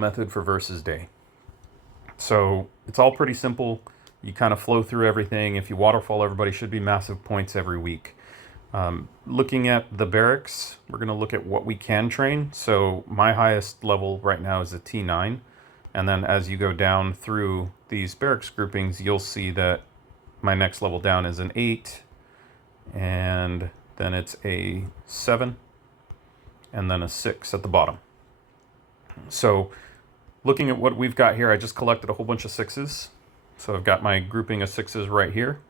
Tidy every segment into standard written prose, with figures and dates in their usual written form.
method for versus day. So it's all pretty simple. You kind of flow through everything. If you waterfall, everybody should be massive points every week. Looking at the barracks, we're going to look at what we can train. So my highest level right now is a T9. And then as you go down through these barracks groupings, you'll see that my next level down is an 8. And then it's a 7. And then a 6 at the bottom. So looking at what we've got here, I just collected a whole bunch of 6s. So I've got my grouping of 6s right here.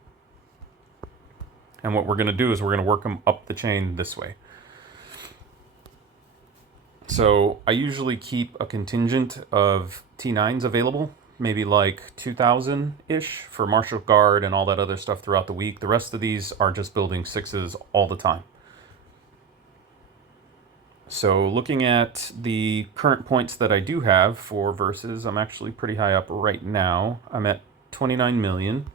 And what we're going to do is we're going to work them up the chain this way. So I usually keep a contingent of T9s available, maybe like 2,000-ish for martial guard and all that other stuff throughout the week. The rest of these are just building 6s all the time. So looking at the current points that I do have for versus, I'm actually pretty high up right now. I'm at 29 million,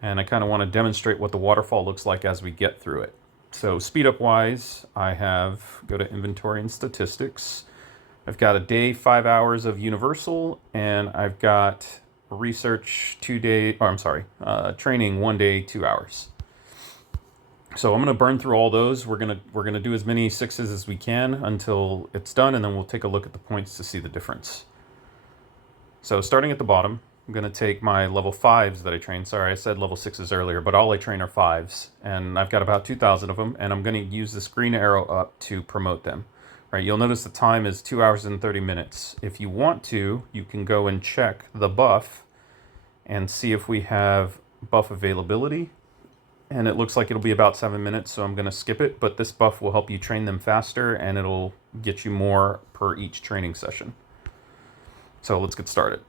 and I kind of want to demonstrate what the waterfall looks like as we get through it. So speed up wise, I have, go to inventory and statistics. I've got a day, 5 hours of universal, and I've got research 2 day, or I'm sorry, training 1 day, 2 hours. So I'm going to burn through all those. We're gonna do as many 6s as we can until it's done, and then we'll take a look at the points to see the difference. So starting at the bottom, I'm going to take my level 5s that I trained. Sorry, I said level 6s earlier, but all I train are 5s, and I've got about 2,000 of them, and I'm going to use this green arrow up to promote them. Right, you'll notice the time is 2 hours and 30 minutes. If you want to, you can go and check the buff and see if we have buff availability. And it looks like it'll be about 7 minutes, so I'm going to skip it. But this buff will help you train them faster, and it'll get you more per each training session. So let's get started.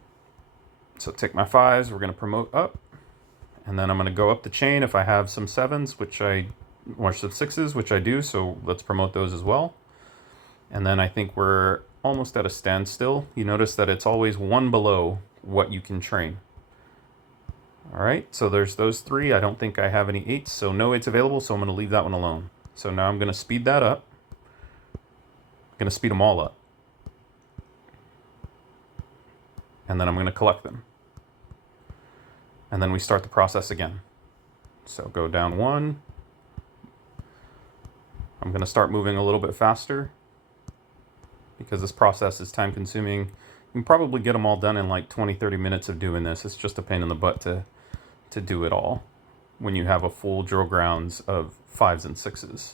So take my 5s, we're going to promote up. And then I'm going to go up the chain if I have some 7s, or some 6s, which I do. So let's promote those as well. And then I think we're almost at a standstill. You notice that it's always one below what you can train. All right, so there's those 3. I don't think I have any 8s, so no 8s available, so I'm going to leave that one alone. So now I'm going to speed that up. I'm going to speed them all up. And then I'm going to collect them. And then we start the process again. So go down 1. I'm going to start moving a little bit faster because this process is time consuming. You can probably get them all done in like 20-30 minutes of doing this. It's just a pain in the butt to do it all when you have a full drill grounds of 5s and 6s.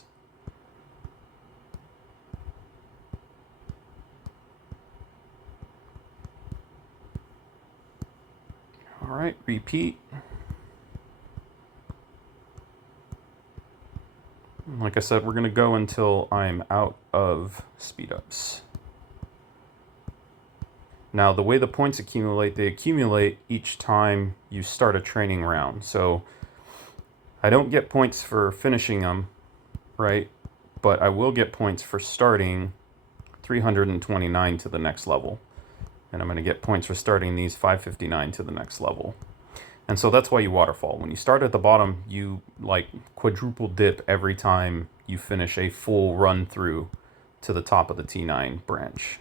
All right, repeat. Like I said, we're going to go until I'm out of speed ups. Now, the way the points accumulate, they accumulate each time you start a training round. So I don't get points for finishing them, right? But I will get points for starting 329 to the next level. And I'm going to get points for starting these 559 to the next level. And so that's why you waterfall. When you start at the bottom, you like quadruple dip every time you finish a full run through to the top of the T9 branch.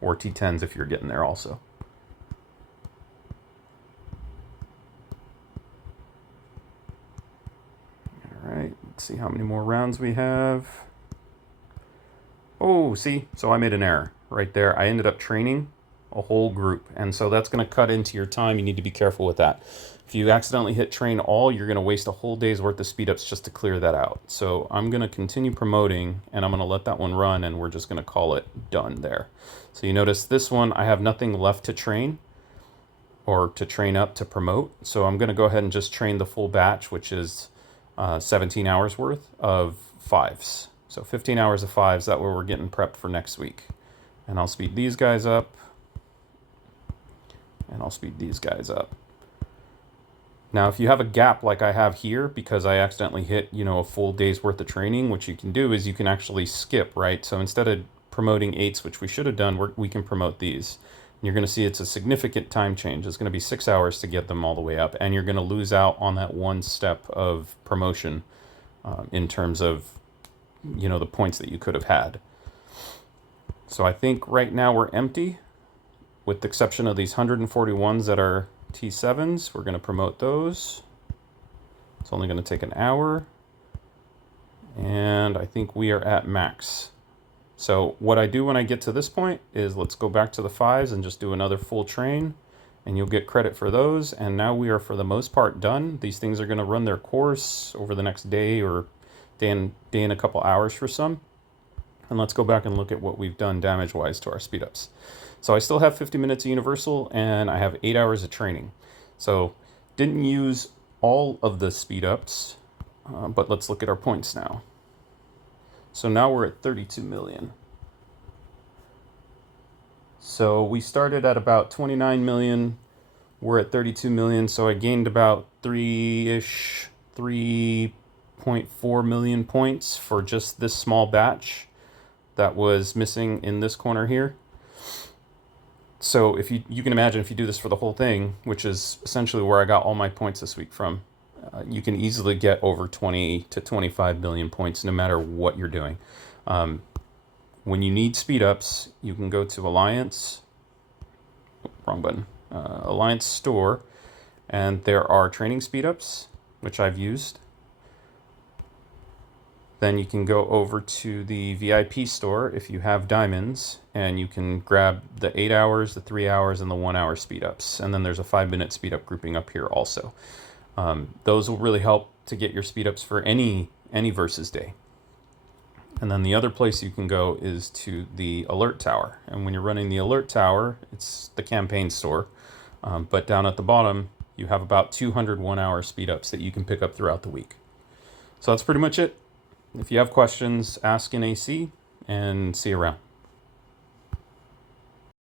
Or T10s if you're getting there also. All right, let's see how many more rounds we have. Oh, see, so I made an error right there. I ended up training a whole group, and so that's going to cut into your time. You need to be careful with that. If you accidentally hit train all, you're going to waste a whole day's worth of speed ups just to clear that out. So I'm going to continue promoting, and I'm going to let that one run, and we're just going to call it done there. So you notice this one, I have nothing left to train or to train up to promote. So I'm going to go ahead and just train the full batch, which is 17 hours worth of 5s. So 15 hours of 5s, that way we're getting prepped for next week. And I'll speed these guys up. And I'll speed these guys up. Now, if you have a gap like I have here, because I accidentally hit, a full day's worth of training, what you can do is you can actually skip, right? So instead of promoting 8s, which we should have done, we can promote these. And you're going to see it's a significant time change. It's going to be 6 hours to get them all the way up. And you're going to lose out on that one step of promotion in terms of, the points that you could have had. So I think right now we're empty. with the exception of these 141s that are T7s, we're going to promote those. It's only going to take an hour. And I think we are at max. So what I do when I get to this point is let's go back to the 5s and just do another full train, and you'll get credit for those. And now we are for the most part done. These things are going to run their course over the next day or day and a couple hours for some. And let's go back and look at what we've done damage-wise to our speedups. So I still have 50 minutes of universal, and I have 8 hours of training. So didn't use all of the speedups, but let's look at our points now. So now we're at 32 million. So we started at about 29 million. We're at 32 million. So I gained about 3.4 million points for just this small batch that was missing in this corner here. So if you can imagine if you do this for the whole thing, which is essentially where I got all my points this week from, you can easily get over 20 to 25 million points no matter what you're doing. When you need speed ups, you can go to Alliance, wrong button, Alliance Store, and there are training speed ups, which I've used. Then you can go over to the VIP store if you have diamonds, and you can grab the 8 hours, the 3 hours, and the 1 hour speed ups. And then there's a 5-minute speed up grouping up here also. Those will really help to get your speed ups for any versus day. And then the other place you can go is to the alert tower. And when you're running the alert tower, it's the campaign store. But down at the bottom, you have about 200 1-hour speed ups that you can pick up throughout the week. So that's pretty much it. If you have questions, ask in AC, and see you around.